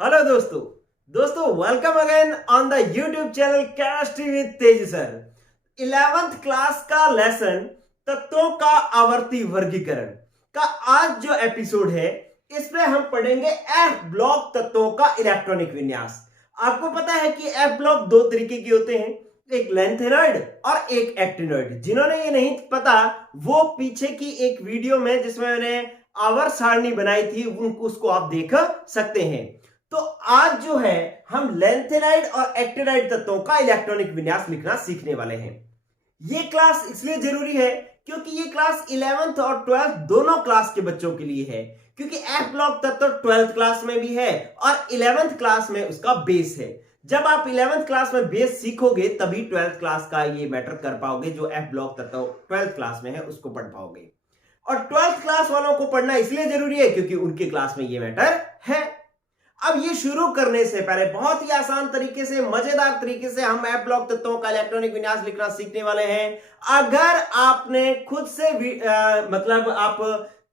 Hello दोस्तों welcome again on the YouTube channel chemistry with Tej sir. 11th class का lesson तत्वों का आवर्ती वर्गीकरण का आज जो एपिसोड है इसमें हम पढ़ेंगे एफ ब्लॉक तत्वों का इलेक्ट्रॉनिक विन्यास। आपको पता है कि एफ ब्लॉक दो तरीके के होते हैं, एक लेंथेनॉइड और एक एक्टिनॉइड। जिन्होंने ये नहीं पता वो पीछे की एक वीडियो में जिसमें मैंने आवर्त सारणी बनाई थी उसको आप देख सकते हैं। तो आज जो है हम लेंथेनाइड और एक्टिनाइड तत्वों का इलेक्ट्रॉनिक विन्यास लिखना सीखने वाले हैं। यह क्लास इसलिए जरूरी है क्योंकि ये क्लास 11th और 12th दोनों क्लास के बच्चों के लिए है, क्योंकि एफ ब्लॉक तत्व 12th क्लास में भी है और 11th क्लास में उसका बेस है। जब आप 11th क्लास में बेस सीखोगे तभी 12th क्लास का ये मैटर कर पाओगे, जो एफ ब्लॉक तत्व 12th क्लास में है उसको पढ़ पाओगे। और 12th क्लास वालों को पढ़ना इसलिए जरूरी है क्योंकि उनके क्लास में ये मैटर है। अब ये शुरू करने से पहले बहुत ही आसान तरीके से, मजेदार तरीके से हम एफ ब्लॉक तत्वों का इलेक्ट्रॉनिक विन्यास लिखना सीखने वाले हैं। अगर आपने खुद से मतलब आप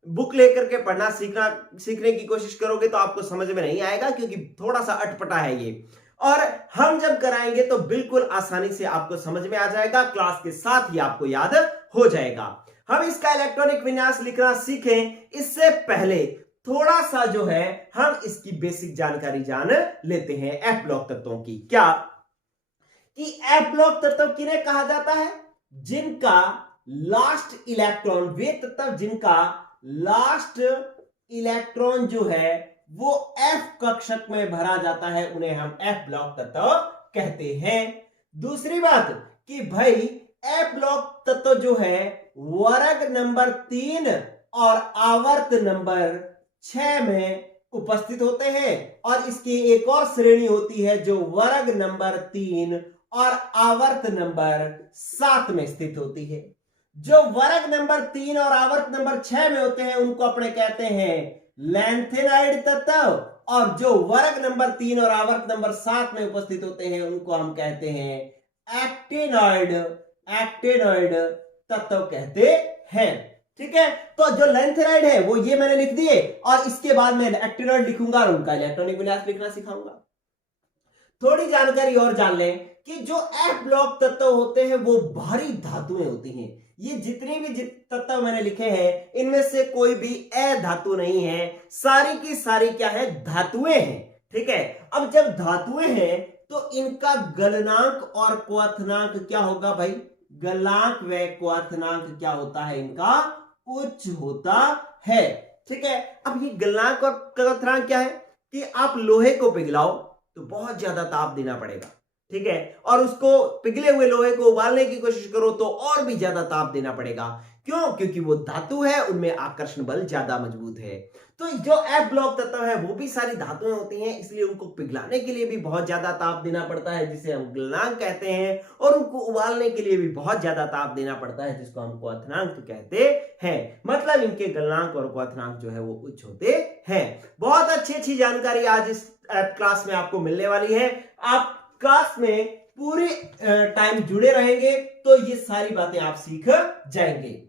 बुक लेकर के पढ़ना सीखने की कोशिश करोगे तो आपको समझ में नहीं आएगा, क्योंकि थोड़ा सा अटपटा है ये। और हम जब कराएंगे तो बिल्कुल आसानी से आपको समझ में आ जाएगा, क्लास के साथ ही आपको याद हो जाएगा। हम इसका इलेक्ट्रॉनिक विन्यास लिखना सीखें इससे पहले थोड़ा सा जो है हम इसकी बेसिक जानकारी जान लेते हैं एफ ब्लॉक तत्वों की। क्या कि एफ ब्लॉक तत्व किन्हें कहा जाता है? जिनका लास्ट इलेक्ट्रॉन, वे तत्व जिनका लास्ट इलेक्ट्रॉन जो है वो एफ कक्षक में भरा जाता है, उन्हें हम एफ ब्लॉक तत्व कहते हैं। दूसरी बात कि भाई एफ ब्लॉक तत्व जो है वर्ग नंबर 3 और आवर्त नंबर 6 में उपस्थित होते हैं, और इसकी एक और श्रेणी होती है जो वर्ग नंबर 3 और आवर्त नंबर 7 में स्थित होती है। जो वर्ग नंबर 3 और आवर्त नंबर 6 में होते हैं उनको अपने कहते हैं लेंथेनाइड तत्व, और जो वर्ग नंबर 3 और आवर्त नंबर 7 में उपस्थित होते हैं उनको हम कहते हैं एक्टिनॉइड तत्व कहते हैं। ठीक है, तो जो लेंथेनाइड है वो ये मैंने लिख दिए, और इसके बाद मैं एक्टिनॉइड लिखूंगा और उनका इलेक्ट्रॉनिक विन्यास लिखना सिखाऊंगा। थोड़ी जानकारी और जान लें कि जो एफ ब्लॉक तत्व होते हैं वो भारी धातुएं होती हैं। ये जितने भी तत्व मैंने लिखे हैं इनमें से कोई भी अधातु नहीं है, सारी की सारी क्या है, धातुएं हैं। ठीक है, अब जब धातुएं हैं तो इनका गलनांक और क्वथनांक क्या होगा भाई? गलनांक व क्वथनांक क्या होता है? इनका उच्च होता है। ठीक है, अब ये गलनांक और क्वथनांक क्या है कि आप लोहे को पिघलाओ तो बहुत ज्यादा ताप देना पड़ेगा। ठीक है, और उसको पिघले हुए लोहे को उबालने की कोशिश करो तो और भी ज्यादा ताप देना पड़ेगा। क्यों? क्योंकि वो धातु है, उनमें आकर्षण बल ज्यादा मजबूत है। तो जो एफ ब्लॉक तत्व है वो भी सारी धातुएं होती हैं, इसलिए उनको पिघलाने के लिए भी बहुत ज्यादा ताप देना पड़ता है जिसे हम गलनांक कहते हैं, और उनको उबालने के लिए भी बहुत ज्यादा ताप देना पड़ता है जिसको हम क्वथनांक कहते हैं। मतलब इनके गलनांक और क्वथनांक जो है वो उच्च होते हैं। बहुत अच्छी जानकारी आज इस क्लास में आपको मिलने वाली है। आप क्लास में पूरे टाइम जुड़े रहेंगे तो ये सारी बातें आप सीख जाएंगे।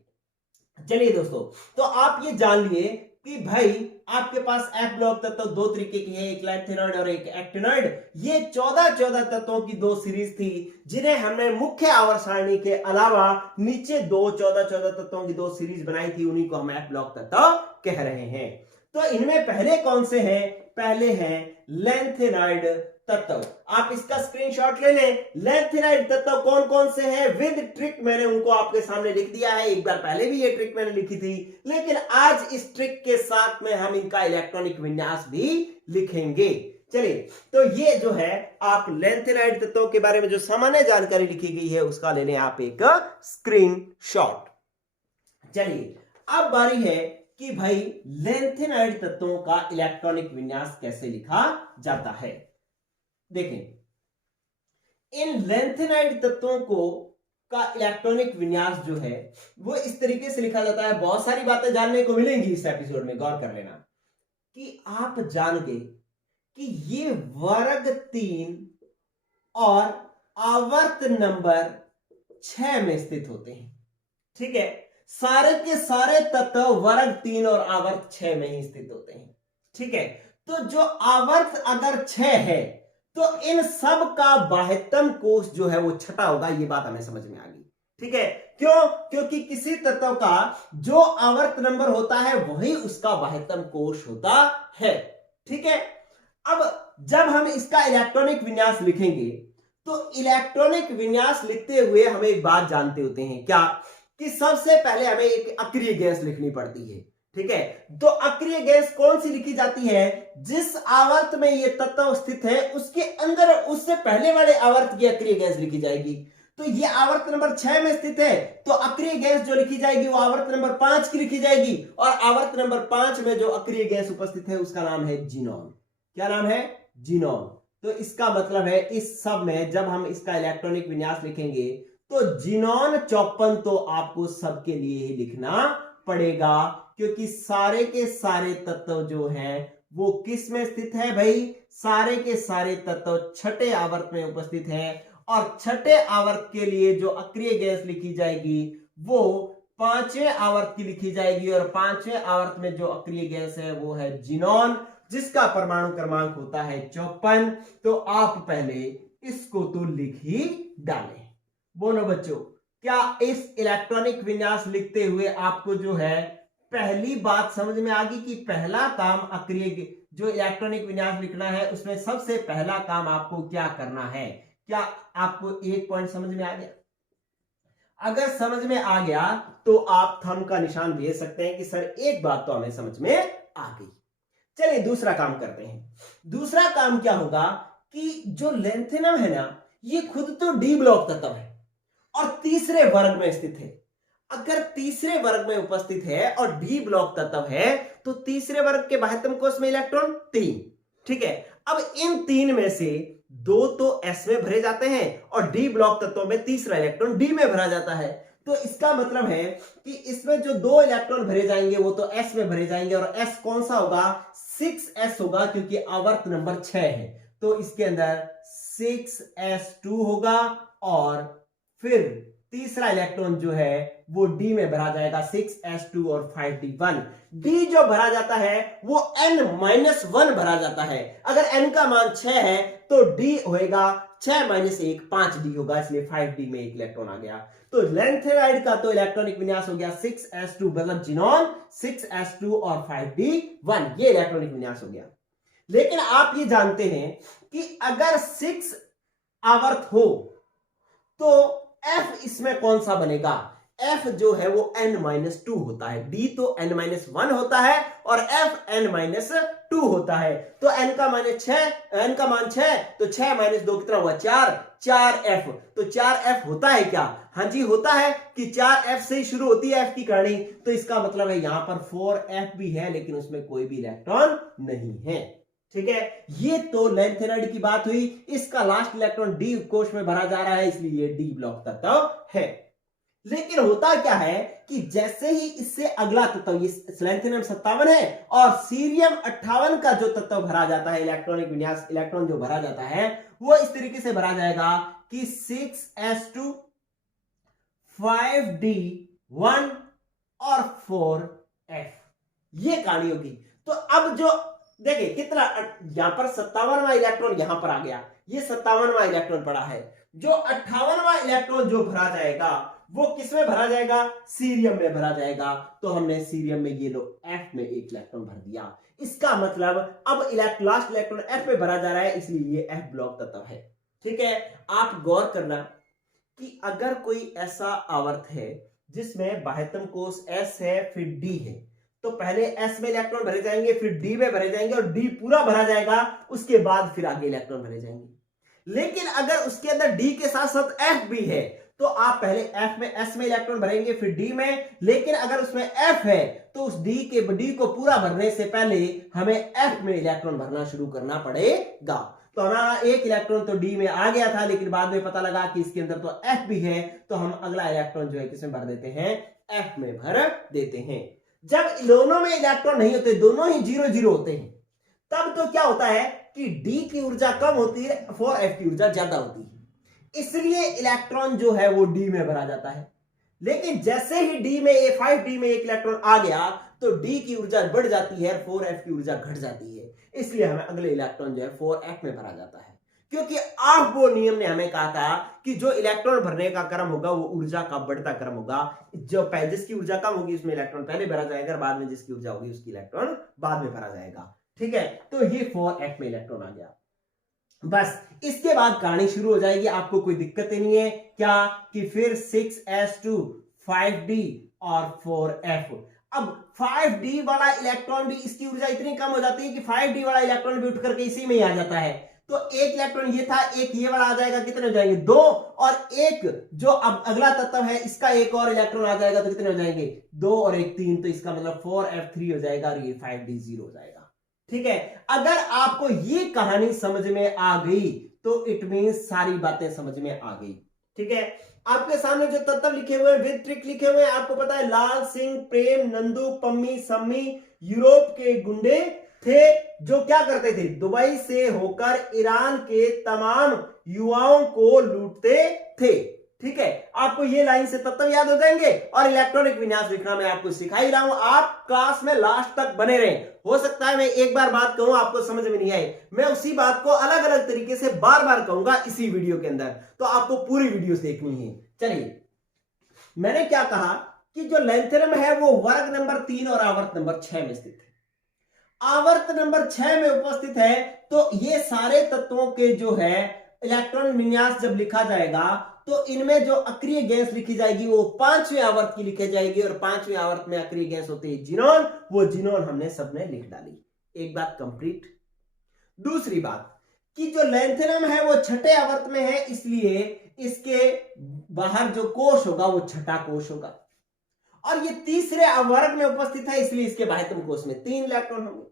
चलिए दोस्तों, तो आप ये जान लिए कि भाई आपके पास एफ ब्लॉक तत्व दो तरीके की है, एक लेंथेनॉइड और एक एक्टिनॉइड। ये 14 तत्वों की दो सीरीज थी जिन्हें हमने मुख्य आवर्त सारणी के अलावा नीचे दो 14 तत्वों की दो सीरीज बनाई थी, उन्हीं को हम एफ ब्लॉक तत्व कह रहे हैं। तो इनमें पहले कौन से हैं? पहले हैं लेंथेनाइड तत्व। आप इसका स्क्रीनशॉट ले लें। लेंथेनाइड तत्व कौन कौन से हैं विद ट्रिक मैंने उनको आपके सामने लिख दिया है। एक बार पहले भी ये ट्रिक मैंने लिखी थी, लेकिन आज इस ट्रिक के साथ में हम इनका इलेक्ट्रॉनिक विन्यास भी लिखेंगे। चलिए, तो ये जो है आप लेंथेनाइड तत्वों के बारे में जो सामान्य जानकारी लिखी गई है उसका ले लें आप एक स्क्रीनशॉट। चलिए, अब बारी है कि भाई लेंथेनाइड तत्वों का इलेक्ट्रॉनिक विन्यास कैसे लिखा जाता है। देखें, इन लेंथेनाइड तत्वों को का इलेक्ट्रॉनिक विन्यास जो है वो इस तरीके से लिखा जाता है। बहुत सारी बातें जानने को मिलेंगी इस एपिसोड में, गौर कर लेना कि आप जान गए कि ये वर्ग 3 और आवर्त नंबर 6 में स्थित होते हैं। ठीक है, सारे के सारे तत्व वर्ग 3 और आवर्त 6 में ही स्थित होते हैं। ठीक है, तो जो आवर्त अगर 6 है तो इन सब का बाह्यतम कोष जो है वो छठा होगा। ये बात हमें समझ में आ गई, ठीक है। क्यों? क्योंकि किसी तत्व का जो आवर्त नंबर होता है वही उसका बाह्यतम कोष होता है, ठीक है। अब जब हम इसका इलेक्ट्रॉनिक विन्यास लिखेंगे तो इलेक्ट्रॉनिक विन्यास लिखते हुए हमें एक बात जानते होते हैं, क्या कि सबसे पहले हमें एक अक्रिय गैस लिखनी पड़ती है, ठीक है। तो अक्रिय गैस कौन सी लिखी जाती है? जिस आवर्त में यह तत्व स्थित है उसके अंदर उससे पहले वाले आवर्त की अक्रिय गैस लिखी जाएगी। तो ये आवर्त नंबर 6 में स्थित है तो अक्रिय गैस जो लिखी जाएगी वो आवर्त नंबर 5 की लिखी जाएगी, और आवर्त नंबर 5 में जो अक्रिय गैस उपस्थित है उसका नाम है जीनॉन। क्या नाम है? जीनॉन। तो इसका मतलब है इस सब में जब हम इसका इलेक्ट्रॉनिक विन्यास लिखेंगे तो जीनॉन 54 तो आपको सबके लिए ही लिखना पड़ेगा, क्योंकि सारे के सारे तत्व जो हैं वो किस में स्थित है भाई? सारे के सारे तत्व छठे आवर्त में उपस्थित हैं, और छठे आवर्त के लिए जो अक्रिय गैस लिखी जाएगी वो पांचवें आवर्त की लिखी जाएगी, और पांचवें आवर्त में जो अक्रिय गैस है वो है जीनॉन, जिसका परमाणु क्रमांक होता है 54। तो आप पहले इसको तो लिख ही डालें। बोलो बच्चों, क्या इस इलेक्ट्रॉनिक विन्यास लिखते हुए आपको जो है पहली बात समझ में आ गई कि पहला काम अक्रिय जो इलेक्ट्रॉनिक विन्यास लिखना है उसमें सबसे पहला काम आपको क्या करना है? क्या आपको एक पॉइंट समझ में आ गया? अगर समझ में आ गया तो आप थंब का निशान भेज सकते हैं कि सर एक बात तो हमें समझ में आ गई। चलिए दूसरा काम करते हैं। दूसरा काम क्या होगा कि जो लेंथेनम है ना, ये खुद तो डी ब्लॉक तत्व है और तीसरे वर्ग में स्थित है। अगर तीसरे वर्ग में उपस्थित है और डी ब्लॉक तत्व है तो तीसरे वर्ग के बाह्यतम कोष में इलेक्ट्रॉन 3, ठीक है। अब इन 3 में से 2 तो s में भरे जाते हैं और डी ब्लॉक तत्वों में तीसरा इलेक्ट्रॉन डी में भरा जाता है। तो इसका मतलब है कि इसमें जो 2 इलेक्ट्रॉन भरे जाएंगे वो तो s में भरे जाएंगे, और s कौन सा होगा? 6s होगा, क्योंकि आवर्त नंबर 6 है। तो इसके अंदर 6s2 होगा, और फिर तीसरा इलेक्ट्रॉन जो है वो डी में भरा जाएगा, 6s2 और 5d1। डी जो भरा जाता है वो n-1 भरा जाता है। अगर n का मान 6 है तो डी होएगा 6 - 1 5d होगा, इसलिए 5d में एक इलेक्ट्रॉन आ गया। तो लेंथेनाइड का तो इलेक्ट्रॉनिक विन्यास हो गया 6s2 मतलब जीनॉन 6s2 और 5d1, ये इलेक्ट्रॉनिक विन्यास हो गया। लेकिन आप ये जानते हैं कि अगर 6 आवर्त हो तो F इसमें कौन सा बनेगा? F जो है वो n-2 होता है। D तो n-1 होता है और F n-2 होता है। तो n का मान 6, तो 6 - 2 कितना हुआ? 4f। तो 4f होता है क्या? हाँ जी होता है कि 4f से ही शुरू होती है f की कहानी। तो इसका मतलब है यहां पर 4f भी है लेकिन उसमें कोई भी इलेक्ट्रॉन नहीं है, ठीक है। ये तो लेंथेनाइड की बात हुई। इसका लास्ट इलेक्ट्रॉन डी कोष में भरा जा रहा है, इसलिए डी ब्लॉक तत्व है। लेकिन होता क्या है कि जैसे ही इससे अगला तत्व, ये लेंथेनम 57 है और सीरियम 58 का जो तत्व भरा जाता है, इलेक्ट्रॉनिक विन्यास इलेक्ट्रॉन जो भरा जाता है वो इस तरीके से भरा जाएगा कि 6s2 5d1 और 4f, ये कहानी होगी। तो अब जो देखिए कितना, यहां पर 57वां इलेक्ट्रॉन यहां पर आ गया, ये 57वां इलेक्ट्रॉन पड़ा है। जो 58वां इलेक्ट्रॉन जो भरा जाएगा वो किसमें भरा जाएगा? सीरियम में भरा जाएगा। तो हमने सीरियम में ये लो F में एक इलेक्ट्रॉन भर दिया। इसका मतलब अब लास्ट इलेक्ट्रॉन F में भरा जा रहा है, इसलिए ये F ब्लॉक तत्व है, ठीक है। आप गौर करना कि अगर कोई ऐसा आवर्त है जिसमें बाह्यतम कोष S है फिर D है, तो पहले S में इलेक्ट्रॉन भरे जाएंगे, फिर D में भरे जाएंगे और D पूरा भरा जाएगा, उसके बाद फिर आगे इलेक्ट्रॉन भरे जाएंगे। लेकिन अगर उसके अंदर D के साथ साथ F भी है तो आप पहले F में S में इलेक्ट्रॉन भरेंगे फिर D में। लेकिन अगर उसमें F है तो उस D को पूरा भरने से पहले हमें F में इलेक्ट्रॉन भरना शुरू करना पड़ेगा। तो हमारा एक इलेक्ट्रॉन तो D में आ गया था, लेकिन बाद में पता लगा कि इसके अंदर तो F भी है, तो हम अगला इलेक्ट्रॉन जो है किसमें भर देते हैं? F में भर देते हैं। जब दोनों में इलेक्ट्रॉन नहीं होते, दोनों ही 0 0 होते हैं, तब तो क्या होता है कि D की ऊर्जा कम होती है और F की ऊर्जा ज्यादा होती है, इसलिए इलेक्ट्रॉन जो है वो D में भरा जाता है। लेकिन जैसे ही डी में 5d में एक इलेक्ट्रॉन आ गया तो डी की ऊर्जा बढ़ जाती है, 4f की ऊर्जा घट जाती है, इसलिए हमें अगले इलेक्ट्रॉन जो है 4f में भरा जाता है। क्योंकि वो नियम ने हमें कहा था कि जो इलेक्ट्रॉन भरने का क्रम होगा वो ऊर्जा का बढ़ता क्रम होगा, जो जिसकी ऊर्जा कम होगी उसमें इलेक्ट्रॉन पहले भरा जाएगा, बाद में जिसकी ऊर्जा होगी उसकी इलेक्ट्रॉन बाद में भरा जाएगा। ठीक है, तो ये 4f में इलेक्ट्रॉन आ गया। बस इसके बाद कहानी शुरू हो जाएगी, आपको कोई दिक्कत ही नहीं है क्या कि फिर 6s2 5d और 4f। अब 5d वाला इलेक्ट्रॉन भी, इसकी ऊर्जा इतनी कम हो जाती है कि 5d वाला इलेक्ट्रॉन भी उठ करके इसी में ही आ जाता है। तो एक इलेक्ट्रॉन ये था, एक ये वाला आ जाएगा, कितने हो जाएंगे 2, और एक जो अब अगला तत्व है इसका एक और इलेक्ट्रॉन आ जाएगा तो कितने हो जाएंगे 2 और 1 3, तो इसका मतलब 4f3 हो जाएगा और ये 5d 0 हो जाएगा। ठीक है, अगर आपको ये कहानी समझ में आ गई तो इट मींस सारी बातें समझ में आ गई। ठीक है, आपके सामने जो तत्व लिखे हुए हैं विद ट्रिक लिखे हुए हैं, आपको पता है लाल सिंह, प्रेम, नंदू, पम्मी, सम्मी यूरोप के गुंडे थे जो क्या करते थे, दुबई से होकर ईरान के तमाम युवाओं को लूटते थे। ठीक है, आपको ये लाइन से तत्व याद हो जाएंगे और इलेक्ट्रॉनिक विन्यास लिखना मैं आपको सिखा ही रहा हूं, आप क्लास में लास्ट तक बने रहें। हो सकता है मैं एक बार बात कहूं आपको समझ में नहीं आए, मैं उसी बात को अलग अलग तरीके से बार बार कहूंगा इसी वीडियो के अंदर, तो आपको पूरी वीडियो देखनी है। चलिए, मैंने क्या कहा कि जो लेंथेरम है वो वर्ग नंबर 3 और आवर्त नंबर 6 में स्थित है। आवर्त नंबर 6 में उपस्थित है, तो ये सारे तत्वों के जो है इलेक्ट्रॉन विन्यास जब लिखा जाएगा तो इनमें जो अक्रिय गैस लिखी जाएगी वो 5वें आवर्त की लिखी जाएगी, और 5वें आवर्त में अक्रिय गैस होती है जिनोन, वो जिनोन हमने सबने लिख डाली। एक बात कंप्लीट। दूसरी बात कि जो लेंथेरम है वो छठे आवर्त में है, इसलिए इसके बाहर जो कोश होगा वो छठा कोश होगा, और ये तीसरे वर्ग में उपस्थित है, इसलिए इसके बाह्यतम कोश में 3 इलेक्ट्रॉन होंगे।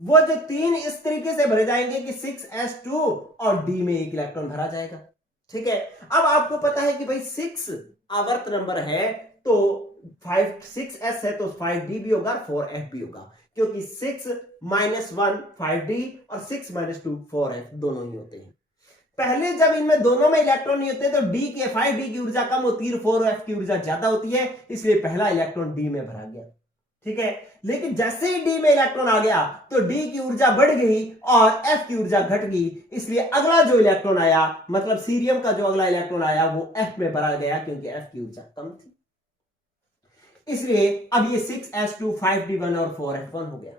वो जो 3 इस तरीके से भरे जाएंगे कि 6s2 और d में 1 इलेक्ट्रॉन भरा जाएगा। ठीक है, अब आपको पता है कि भाई 6 आवर्त नंबर है तो 6s है तो 5d भी होगा, 4f भी होगा, क्योंकि 6 - 1 5d और 6 - 2 4f दोनों ही होते हैं। पहले जब इनमें दोनों में इलेक्ट्रॉन नहीं होते तो डी के 5d की ऊर्जा कम होती है, 4f की ऊर्जा ज्यादा होती है, इसलिए पहला इलेक्ट्रॉन डी में भरा गया। ठीक है, लेकिन जैसे ही डी में इलेक्ट्रॉन आ गया तो डी की ऊर्जा बढ़ गई और एफ की ऊर्जा घट गई, इसलिए अगला जो इलेक्ट्रॉन आया, मतलब सीरियम का जो अगला इलेक्ट्रॉन आया वो एफ में भरा गया, क्योंकि एफ की ऊर्जा कम थी। इसलिए अब ये 6s2 5d1 और 4f1 हो गया।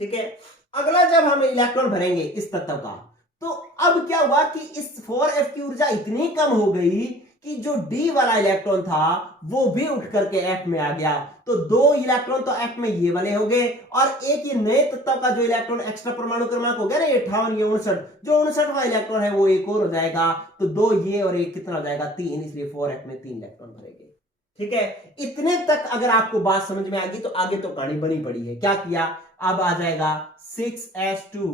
ठीक है, अगला जब हम इलेक्ट्रॉन भरेंगे इस तत्व का, तो अब क्या हुआ कि इस 4f की ऊर्जा इतनी कम हो गई कि जो d वाला इलेक्ट्रॉन था वो भी उठ करके f में आ गया, तो 2 इलेक्ट्रॉन तो f में ये वाले हो गए, और एक ये नए तत्व का जो इलेक्ट्रॉन एक्स्ट्रा परमाणु क्रमांक हो गया ना 58, ये 59, जो 59वां इलेक्ट्रॉन है वो एक और हो जाएगा, तो 2 ये और एक कितना हो जाएगा 3, इसलिए 4f में 3 इलेक्ट्रॉन भरेंगे। ठीक है, इतने तक अगर आपको बात समझ में आ गई तो आगे तो कहानी बनी पड़ी है। क्या किया, अब आ जाएगा 6s2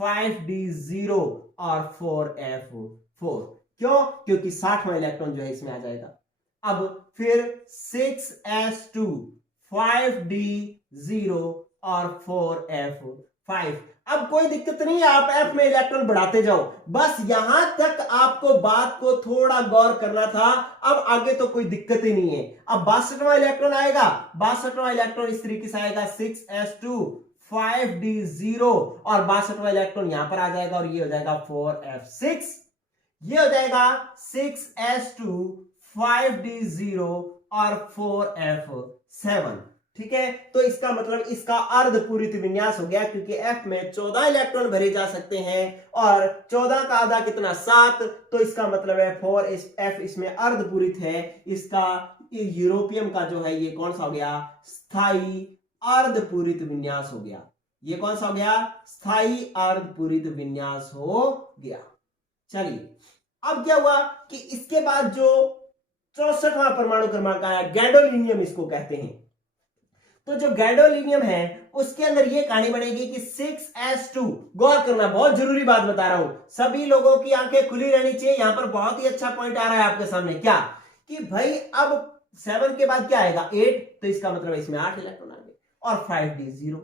5d0 और 4f4, क्यों, क्योंकि 60वां इलेक्ट्रॉन जो है इसमें आ जाएगा। अब फिर 6s2 5d0 और 4f5, अब कोई दिक्कत नहीं है, आप f में इलेक्ट्रॉन बढ़ाते जाओ, बस यहां तक आपको बात को थोड़ा गौर करना था, अब आगे तो कोई दिक्कत ही नहीं है। अब 62वां इलेक्ट्रॉन आएगा, 62वां इलेक्ट्रॉन इस तरीके से आएगा 6s2 5d0 और 62वां इलेक्ट्रॉन यहां पर आ जाएगा और ये हो जाएगा 4f6, ये हो जाएगा 6s2 5d0 और 4f7। ठीक है, तो इसका मतलब इसका अर्धपूरित विन्यास हो गया, क्योंकि f में 14 इलेक्ट्रॉन भरे जा सकते हैं और 14 का आधा कितना 7, तो इसका मतलब है 4f इसमें अर्धपूरित है। इसका यूरोपियम का जो है ये कौन सा हो गया, स्थायी अर्धपूरित विन्यास हो गया। ये कौन सा हो गया, स्थायी अर्धपूरित विन्यास हो गया। चलिए, अब क्या हुआ कि इसके बाद जो 64वां परमाणु क्रमांक आया, गैडोलीनियम इसको कहते हैं, तो जो गैडोलीनियम है उसके अंदर ये कहानी बनेगी कि 6s2, गौर करना, बहुत जरूरी बात बता रहा हूं, सभी लोगों की आंखें खुली रहनी चाहिए, यहां पर बहुत ही अच्छा पॉइंट आ रहा है आपके सामने, क्या कि भाई अब 7 के बाद क्या आएगा 8, तो इसका मतलब इसमें 8 इलेक्ट्रॉन आ गए, और 5d0।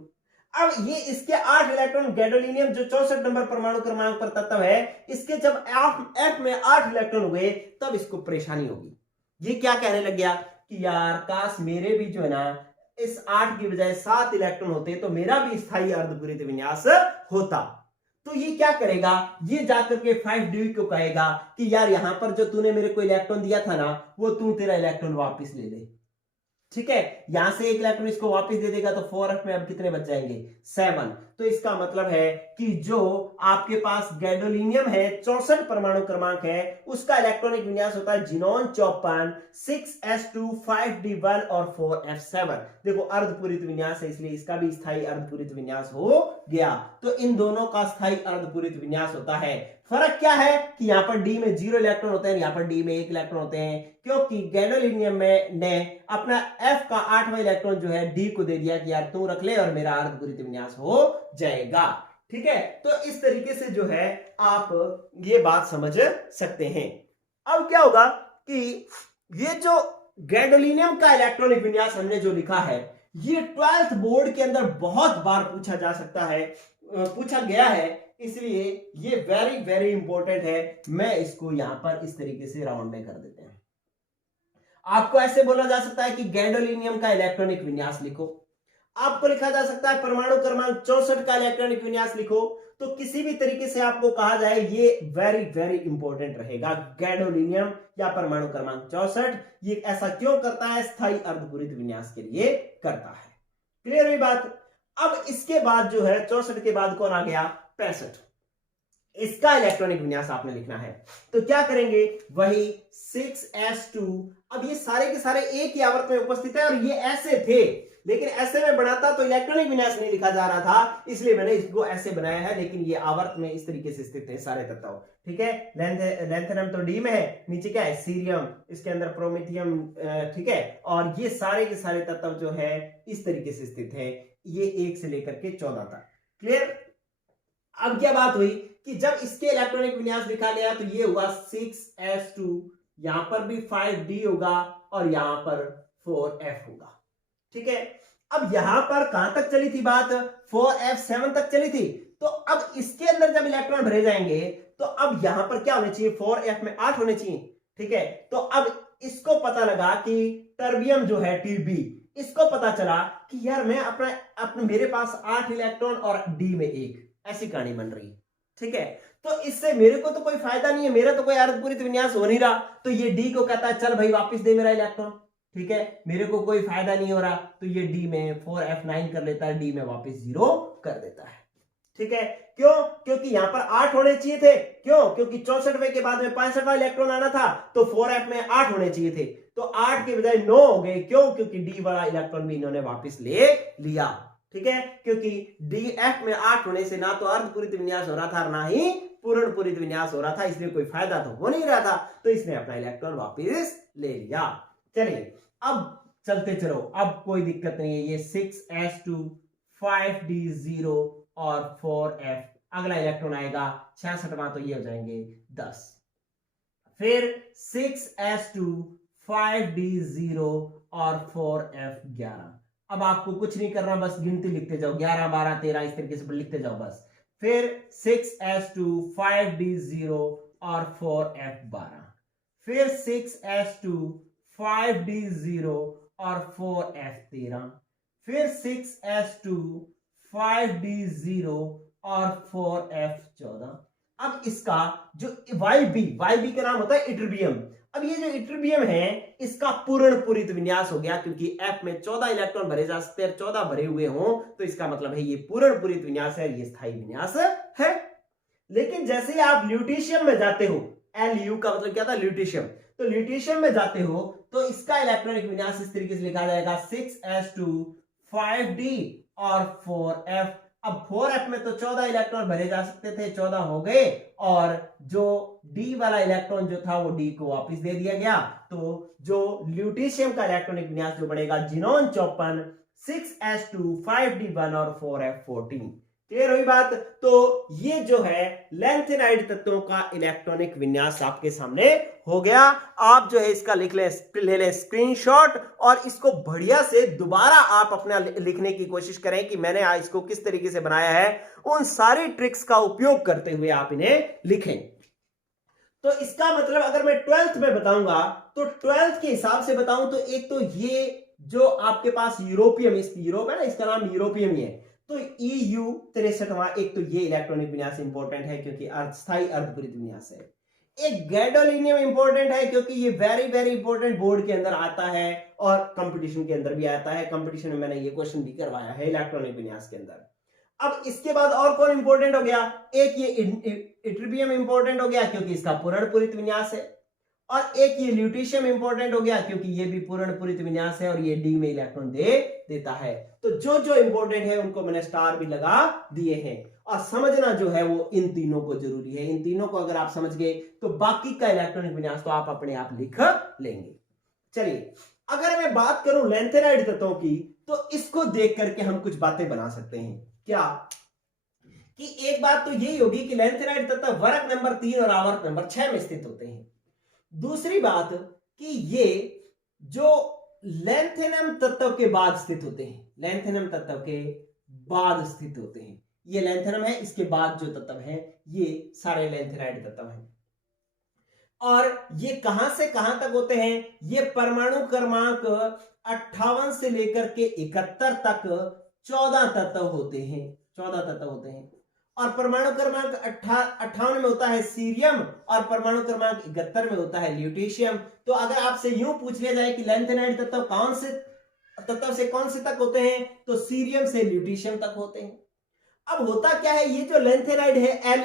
अब ये इसके 8 इलेक्ट्रॉन गैडोलीनियम जो 64 नंबर परमाणु क्रमांक पर तत्व है, इसके जब f में 8 इलेक्ट्रॉन हुए तब इसको परेशानी होगी। ये क्या कहने लग गया कि यार काश मेरे भी जो है ना इस 8 की बजाय 7 इलेक्ट्रॉन होते तो मेरा भी स्थायी अर्धपूरित विन्यास होता। तो ये क्या करेगा, ये जाकर के 5d को कहेगा कि यार यहां पर जो तूने मेरे को इलेक्ट्रॉन दिया था ना वो तू तेरा इलेक्ट्रॉन वापस ले ले। ठीक है, यहां से एक इलेक्ट्रॉन इसको वापस दे देगा तो 4f में अब कितने बच जाएंगे 7। तो इसका मतलब है कि जो आपके पास गैडोलीनियम है 64 परमाणु क्रमांक है उसका इलेक्ट्रॉनिक विन्यास होता है जिनोन 54 6s2 5d1 और 4f7। देखो अर्धपूरित विन्यास है इसलिए इसका भी स्थायी अर्धपूरित विन्यास हो गया। तो इन दोनों का स्थायी अर्धपूरित विन्यास होता है। फर्क क्या है कि यहां पर डी में 0 इलेक्ट्रॉन होते हैं, यहां पर डी में 1 इलेक्ट्रॉन होते हैं, क्योंकि गैडोलीनियम में ने अपना एफ का 8वां इलेक्ट्रॉन जो है डी को दे दिया कि यार तू रख ले और मेरा अर्धपूरित विन्यास हो जाएगा। ठीक है, तो इस तरीके से जो है आप ये बात समझ सकते हैं। अब क्या होगा कि ये जो गैडोलीनियम का इलेक्ट्रॉनिक विन्यास हमने जो लिखा है ये 12th बोर्ड के अंदर बहुत बार पूछा जा सकता है, पूछा गया है, इसलिए ये वेरी वेरी इंपॉर्टेंट है। मैं इसको यहां पर इस तरीके से राउंड में कर देते हैं। आपको ऐसे बोला जा सकता है कि गैडोलीनियम का इलेक्ट्रॉनिक विन्यास लिखो, आपको लिखा जा सकता है परमाणु क्रमांक 64 का इलेक्ट्रॉनिक विन्यास लिखो। तो किसी भी तरीके से आपको कहा जाए ये वेरी वेरी इंपॉर्टेंट रहेगा। गैडोलीनियम या परमाणु क्रमांक 64 ये ऐसा क्यों करता है, स्थायी अर्धपूरित विन्यास के लिए करता है। क्लियर हुई बात। अब इसके बाद जो है 64 के बाद कौन आ गया 65, इसका इलेक्ट्रॉनिक विन्यास आपने लिखना है। तो क्या करेंगे, वही 6s2। अब ये सारे के सारे एक ही आवर्त में उपस्थित है और ये ऐसे थे, लेकिन ऐसे में बनाता तो इलेक्ट्रॉनिक विन्यास नहीं लिखा जा रहा था, इसलिए मैंने इसको ऐसे बनाया है। लेकिन ये आवर्त में इस तरीके से स्थित है सारे तत्व। ठीक है, लैंथेनम तो डी में है, नीचे क्या है सीरियम, इसके अंदर प्रोमेथियम, ठीक है, और ये सारे के सारे तत्व जो है इस तरीके से स्थित है, ये 1 से लेकर के 14 तक। क्लियर। अब क्या बात हुई कि जब इसके इलेक्ट्रॉनिक विन्यास लिखा गया तो ये हुआ 6s2, यहां पर भी 5d होगा और यहां पर 4f होगा। ठीक है, अब यहां पर कहां तक चली थी बात, 4f7 तक चली थी। तो अब इसके अंदर जब इलेक्ट्रॉन भरे जाएंगे तो अब यहां पर क्या होने चाहिए, 4f में 8 होने चाहिए। ठीक है, तो अब इसको पता लगा कि टर्बियम जो है Tb, इसको पता चला कि यार मैं अपने मेरे पास 8 इलेक्ट्रॉन और डी में 1, ऐसी कहानी बन रही। ठीक है, तो इससे मेरे को तो कोई फायदा नहीं है, मेरा तो कोई अर्धपूरित विन्यास हो नहीं रहा। तो ये डी को कहता है चल भाई वापस दे मेरा इलेक्ट्रॉन। ठीक है, मेरे को कोई फायदा नहीं हो रहा, तो ये डी में 4f9 कर लेता है, डी में वापस 0 कर देता है। ठीक है, क्यों, क्योंकि यहां पर 8 होने चाहिए थे। क्यों, क्योंकि 64वें के बाद में 65वां इलेक्ट्रॉन आना था, तो 4f में 8 होने चाहिए थे, तो 8 के बजाय 9 हो गए। क्यों, क्योंकि डी वाला इलेक्ट्रॉन भी इन्होंने वापस ले लिया। ठीक है, क्योंकि डीएफ में 8 होने से ना तो अर्धपूरित विन्यास हो रहा था ना ही पूर्ण पूरित विन्यास हो रहा था, इसलिए कोई फायदा तो हो नहीं रहा था, तो इसने अपना इलेक्ट्रॉन वापस ले लिया। चलिए अब चलते चलो, अब कोई दिक्कत नहीं है। ये 6s2 5d0 और 4f, अगला इलेक्ट्रॉन आएगा 66वां, तो ये हो जाएंगे 10। फिर 6s2 5d0 और 4f 11। अब आपको कुछ नहीं करना, बस गिनती लिखते जाओ, 11 12 13 इस तरीके से लिखते जाओ बस। फिर 6s2 5d0 और 4f 12, फिर 6s2 5d0 और 4f 13, फिर 6s2 5d0 और 4f 14। अब इसका जो YB का नाम होता है इटरबियम। अब ये जो इटरबियम है इसका पूर्ण पूरित विन्यास हो गया, क्योंकि F में 14 इलेक्ट्रॉन भरे जा सकते हैं, 14 भरे हुए हों, तो इसका मतलब है ये पूर्ण पूरित विन्यास है, ये स्थायी विन्यास है। लेकिन जैसे ही आप ल्यूटीशियम में जाते हो, Lu का मतलब क्या था, ल्यूटीशियम, तो ल्यूटीशियम में जाते हो तो इसका इलेक्ट्रॉनिक विन्यास इस तरीके से लिखा जाएगा 6s2 5d और 4f। अब 4f में तो 14 इलेक्ट्रॉन भरे जा सकते थे, 14 हो गए, और जो d वाला इलेक्ट्रॉन जो था वो d को वापस दे दिया गया। तो जो ल्यूटीशियम का इलेक्ट्रॉनिक विन्यास जो बढ़ेगा जिनोन 54 6s2 5d1 और 4f 14। क्लियर हुई बात। तो ये जो है लैंथेनाइड तत्वों का इलेक्ट्रॉनिक विन्यास आपके सामने हो गया। आप जो है इसका ले लें स्क्रीनशॉट और इसको बढ़िया से दोबारा आप अपना लिखने की कोशिश करें कि मैंने आज इसको किस तरीके से बनाया है। उन सारी ट्रिक्स का उपयोग करते हुए आप इन्हें लिखें। तो इसका मतलब अगर मैं 12th में बताऊंगा तो 12th के हिसाब से बताऊं तो एक तो ये जो आपके पास यूरोपियम, यूरोप है ना, इसका नाम यूरोपियम ही है, तो EU 63वां, एक तो ये इलेक्ट्रॉनिक विन्यास इंपॉर्टेंट है क्योंकि अस्थायी अर्धपरित विन्यास है। एक गैडोलिनियम इंपॉर्टेंट है क्योंकि ये वेरी वेरी इंपॉर्टेंट बोर्ड के अंदर आता है और कंपटीशन के अंदर भी आता है। कंपटीशन में मैंने ये क्वेश्चन भी करवाया है इलेक्ट्रॉनिक विन्यास के अंदर। अब इसके बाद और कौन इंपॉर्टेंट हो गया, एक ये इट्रिबियम इंपॉर्टेंट हो गया क्योंकि इसका पूर्ण पूरित विन्यास है, और एक ये ल्यूटीशियम इंपॉर्टेंट हो गया क्योंकि ये भी पूर्ण पूरित विन्यास है और ये डी में इलेक्ट्रॉन दे देता है। तो जो जो इंपॉर्टेंट है उनको मैंने स्टार भी लगा दिए हैं, और समझना जो है वो इन तीनों को जरूरी है। इन तीनों को अगर आप समझ गए तो बाकी का इलेक्ट्रॉनिक विन्यास तो आप अपने आप लिख लेंगे। चलिए, अगर मैं बात करूं लैंथेराइड तत्वों की तो इसको देख करके हम कुछ बातें बना सकते हैं। क्या कि एक बात तो यही होगी कि लैंथेराइड तत्व वर्ग नंबर 3 और आवर्त नंबर 6 में स्थित होते हैं। दूसरी बात कि ये जो लैंथेनम तत्व के बाद स्थित होते हैं, लैंथेनम तत्व के बाद स्थित होते हैं, ये लैंथेनम है, इसके बाद जो तत्व है ये सारे लैंथेराइड तत्व हैं। और ये कहां से कहां तक होते हैं, ये परमाणु क्रमांक 58 से लेकर के 71 तक 14 तत्व होते हैं, 14 तत्व होते हैं। और परमाणु क्रमांक 58 में होता है सीरियम और परमाणु क्रमांक 71 में होता है ल्यूटीशियम। तो अगर आपसे यूं पूछ लिया जाए कि लैंथेनाइड तत्व कौन से तत्व से कौन से तक होते हैं, तो सीरियम से ल्यूटीशियम तक होते हैं। अब होता क्या है, ये जो लैंथेनाइड है La,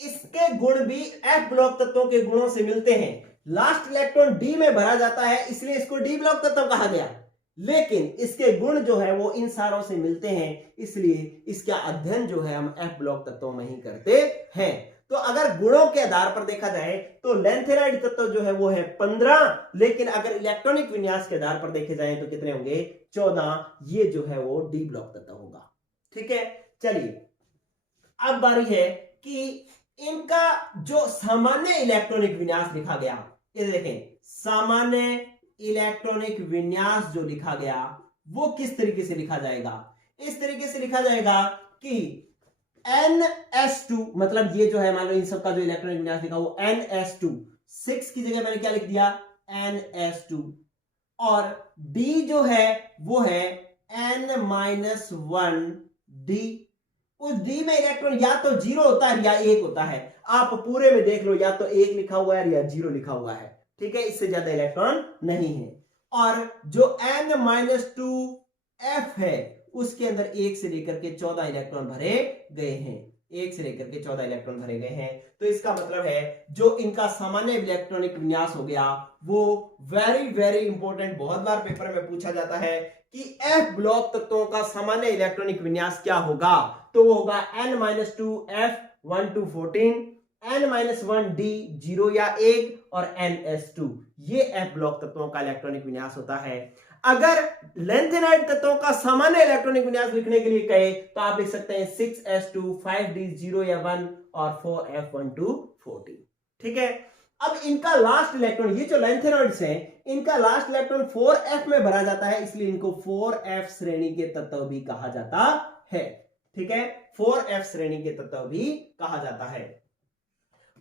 इसके गुण भी F ब्लॉक तत्वों के गुणों से मिलते हैं। लास्ट इलेक्ट्रॉन D में भरा जाता है इसलिए इसको D ब्लॉक तत्व कहा गया, लेकिन इसके गुण जो है वो इन सारों से मिलते हैं, इसलिए इसका अध्ययन जो है हम F ब्लॉक तत्वों में ही करते हैं। तो अगर गुणों के आधार पर देखा जाए तो लैंथेनाइड तत्व जो है वो है 15, लेकिन अगर इलेक्ट्रॉनिक विन्यास के आधार पर देखे जाए तो कितने होंगे, 14। ये जो है वो डी ब्लॉक तत्व होगा। ठीक है, चलिए अब बारी है कि इनका जो सामान्य इलेक्ट्रॉनिक विन्यास लिखा गया, ये देखें, सामान्य इलेक्ट्रॉनिक विन्यास जो लिखा गया वो किस तरीके से लिखा जाएगा। इस तरीके से लिखा जाएगा कि NS2, मतलब ये जो है मान लो इन सब का जो इलेक्ट्रॉनिक विन्यास लिखा वो NS2, 6 की जगह मैंने क्या लिख दिया, NS2, और D जो है वो है N-1D। उस D में इलेक्ट्रॉन या तो 0 होता है या 1 होता है। आप पूरे में देख लो, या तो 1 लिखा हुआ है या 0 लिखा हुआ है। ठीक है, इससे ज्यादा इलेक्ट्रॉन नहीं है। और जो N-2F है उसके अंदर 1 से लेकर के 14 इलेक्ट्रॉन भरे गए हैं, 1 से लेकर के 14 इलेक्ट्रॉन भरे गए हैं। तो इसका मतलब है जो इनका सामान्य इलेक्ट्रॉनिक विन्यास हो गया वो वेरी वेरी इंपॉर्टेंट, बहुत बार पेपर में पूछा जाता है कि F ब्लॉक तत्वों का सामान्य इलेक्ट्रॉनिक विन्यास क्या होगा, तो वो होगा N-2F 1 to 14, N-1D 0 या 1 और NS2। ये F ब्लॉक तत्वों का इलेक्ट्रॉनिक विन्यास होता है। अगर लैंथेनाइड तत्वों का सामान्य इलेक्ट्रॉनिक विन्यास लिखने के लिए कहे तो आप लिख सकते हैं 6s2 5d 0 या 1 और 4f1 to 14। ठीक है, अब इनका लास्ट इलेक्ट्रॉन, ये जो लैंथेनाइड्स हैं इनका लास्ट इलेक्ट्रॉन 4f में भरा जाता है, इसलिए इनको 4f श्रेणी के तत्व भी कहा जाता है। ठीक है, 4f श्रेणी के तत्व भी कहा जाता है।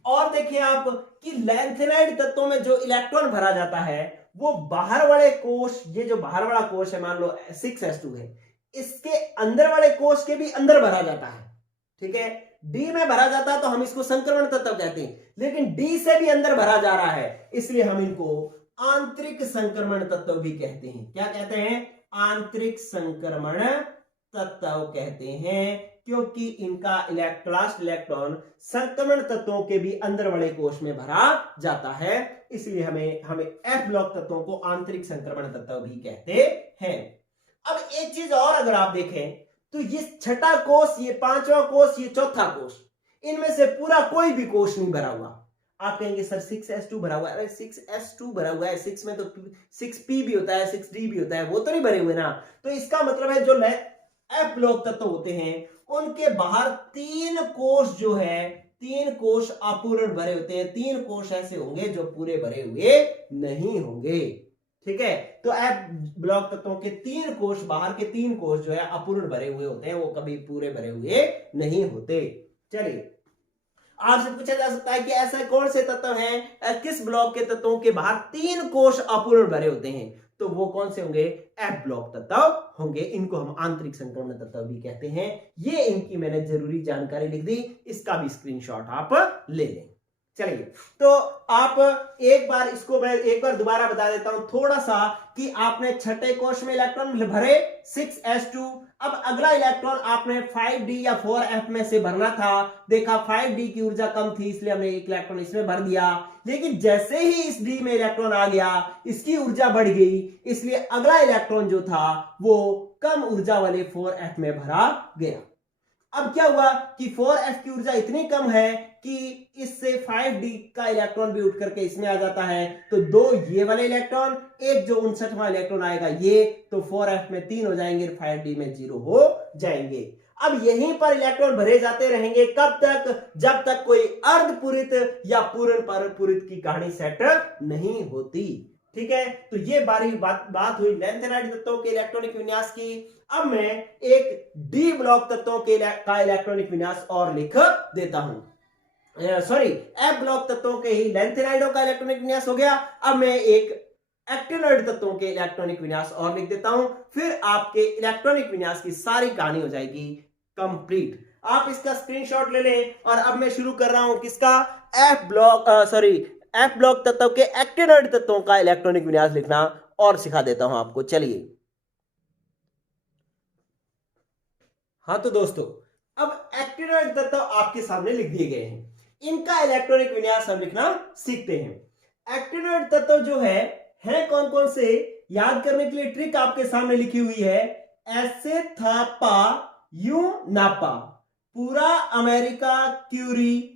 और देखिए आप कि लैंथेनाइड तत्वों में जो इलेक्ट्रॉन भरा जाता है वो बाहर वाले कोश, ये जो बाहर वाला कोश है मान लो 6s2 है, इसके अंदर वाले कोश के भी अंदर भरा जाता है। ठीक है, डी में भरा जाता है तो हम इसको संक्रमण तत्व कहते हैं, लेकिन डी से भी अंदर भरा जा रहा है इसलिए हम इनको आंतरिक संक्रमण तत्व भी कहते हैं। क्या कहते हैं, आंतरिक संक्रमण तत्व कहते हैं, क्योंकि इनका लास्ट इलेक्ट्रॉन संक्रमण तत्वों के भी अंदर वाले कोश में भरा जाता है, इसलिए हमें F ब्लॉक तत्वों को आंतरिक संक्रमण तत्व भी कहते हैं। अब एक चीज और अगर आप देखें तो ये छठा कोश, ये पांचवा कोश, ये चौथा कोश, इनमें से पूरा कोई भी कोश नहीं भरा हुआ। आप कहेंगे सर 6s2 भरा हुआ है, अरे 6s2 भरा हुआ है, 6 में तो 6p भी होता है 6d भी होता है, वो तो नहीं भरे हुए ना। तो इसका मतलब है जो F ब्लॉक तत्व होते हैं उनके बाहर 3 कोश जो है, 3 कोश अपूर्ण भरे होते हैं, 3 कोश ऐसे होंगे जो पूरे भरे हुए नहीं होंगे। ठीक है, तो F ब्लॉक तत्वों के 3 कोश, बाहर के 3 कोश जो है अपूर्ण भरे हुए होते हैं, वो कभी पूरे भरे हुए नहीं होते। चलिए आपसे पूछा जा सकता है कि ऐसा कौन से तत्व हैं, किस ब्लॉक के तत्वों के बाहर 3 कोश अपूर्ण भरे होते हैं, तो वो कौन से होंगे, एफ ब्लॉक तत्व होंगे। इनको हम आंतरिक संक्रमण तत्व भी कहते हैं। ये इनकी मैंने जरूरी जानकारी लिख दी, इसका भी स्क्रीनशॉट आप ले लें। चलिए, तो आप एक बार इसको मैं एक बार दोबारा बता देता हूं थोड़ा सा कि आपने छठे कोश में इलेक्ट्रॉन भरे 6s2। अब अगला इलेक्ट्रॉन आपने 5d या 4f में से भरना था। देखा 5d की ऊर्जा कम थी, इसलिए हमने एक इलेक्ट्रॉन इसमें भर दिया। लेकिन जैसे ही इस d में इलेक्ट्रॉन आ गया, इसकी ऊर्जा बढ़ गई, इसलिए अगला इलेक्ट्रॉन जो था वो कम ऊर्जा वाले 4f में भरा गया। अब क्या हुआ कि 4f की ऊर्जा इतनी कम है कि इससे 5d का इलेक्ट्रॉन भी उठ करके इसमें आ जाता है। तो 2 ये वाले इलेक्ट्रॉन, एक जो 59वां इलेक्ट्रॉन आएगा ये, तो 4f में 3 हो जाएंगे, 5d में 0 हो जाएंगे। अब यहीं पर इलेक्ट्रॉन भरे जाते रहेंगे, कब तक, जब तक कोई अर्धपूरित या पूर्ण परपूरित की कहानी सेट नहीं होती। ठीक है, तो ये बात हुई लैंथेनाइड तत्वों के इलेक्ट्रॉनिक विन्यास की। अब मैं एक डी ब्लॉक तत्वों का इलेक्ट्रॉनिक विन्यास और लिख देता हूं। सॉरी, एफ ब्लॉक तत्वों के ही लैंथेनाइडों का इलेक्ट्रॉनिक विन्यास हो गया। अब मैं एक एक्टिनॉइड तत्वों के इलेक्ट्रॉनिक विन्यास और लिख देता हूं, फिर आपके इलेक्ट्रॉनिक विन्यास की सारी कहानी हो जाएगी कंप्लीट। आप इसका स्क्रीनशॉट ले लें। और अब मैं शुरू कर रहा हूं किसका, एफ ब्लॉक तत्व के एक्टिनॉइड तत्वों का इलेक्ट्रॉनिक विन्यास लिखना और सिखा देता हूं आपको। चलिए, हाँ तो दोस्तों, अब एक्टिनॉइड तत्व आपके सामने लिख दिए गए हैं, इनका इलेक्ट्रॉनिक विन्यास हम लिखना सीखते हैं। एक्टिनॉइड तत्व जो है कौन कौन से, याद करने के लिए ट्रिक आपके सामने लिखी हुई है। ऐसे था पा यू नापा, पूरा America, Curie,